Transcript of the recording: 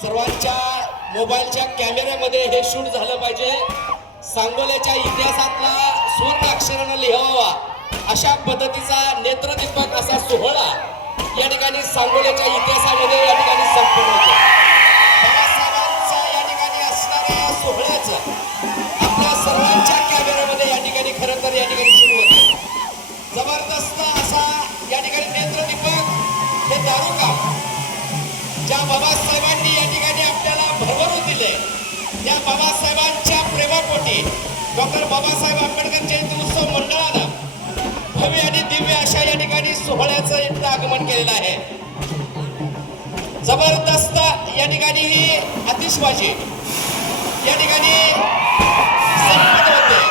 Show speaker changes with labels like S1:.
S1: सर्वांच्या मोबाईलच्या कॅमेऱ्यामध्ये हे शूट झालं पाहिजे. सांगोल्याच्या इतिहासातला स्वर्ण अक्षरानं लिहावा. अशा पद्धतीचा नेत्रदीपक असा सोहळा या ठिकाणी सांगोल्याच्या इतिहासामध्ये या ठिकाणी संपन्न होतो. असा या ठिकाणी नेत्रदीपक हे दारुका ज्या बाबासाहेबांनी या ठिकाणी आपल्याला भरभरून दिले त्या बाबासाहेबांच्या प्रेमापोटी डॉक्टर बाबासाहेब आंबेडकर जयंती उत्सव मंडळानं भव्य आणि दिव्य अशा या ठिकाणी सोहळ्याचं इथं आगमन केलेलं आहे. जबरदस्त या ठिकाणी ही आतिषबाजी. या ठिकाणी